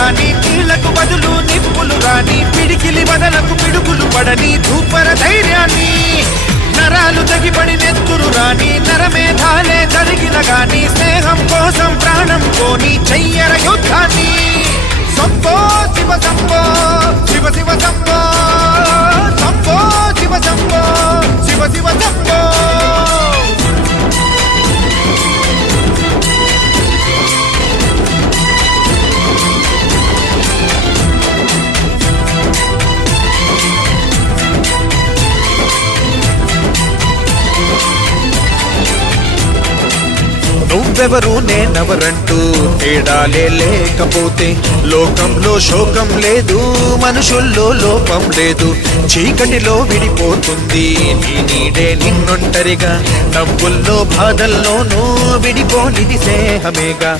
గాని నీళ్లకు బదులు నిప్పులు రాని పిడికిలి బదలకు పిడుగులు పడని ధూపర ధైర్యాన్ని నరాలు తెగిపడి నెత్తురు రాని నరమేధాలే జరిగిన గాని స్నేహం కోసం ప్రాణం కోని చెయ్యర యుద్ధాన్ని శంభో శివ శంభో శివ శివ శంభో శంభో శివ శంభో శివ శివ శంభో నువ్వెవరు నేనెవరంటూ తేడాలే లేకపోతే లోకంలో శోకం లేదు మనుషుల్లో లోపం లేదు చీకటిలో విడిపోతుంది నీ నీడే నిన్నొంటరిగా నవ్వుల్లో బాధల్లోనూ విడిపోనిది స్నేహమేగా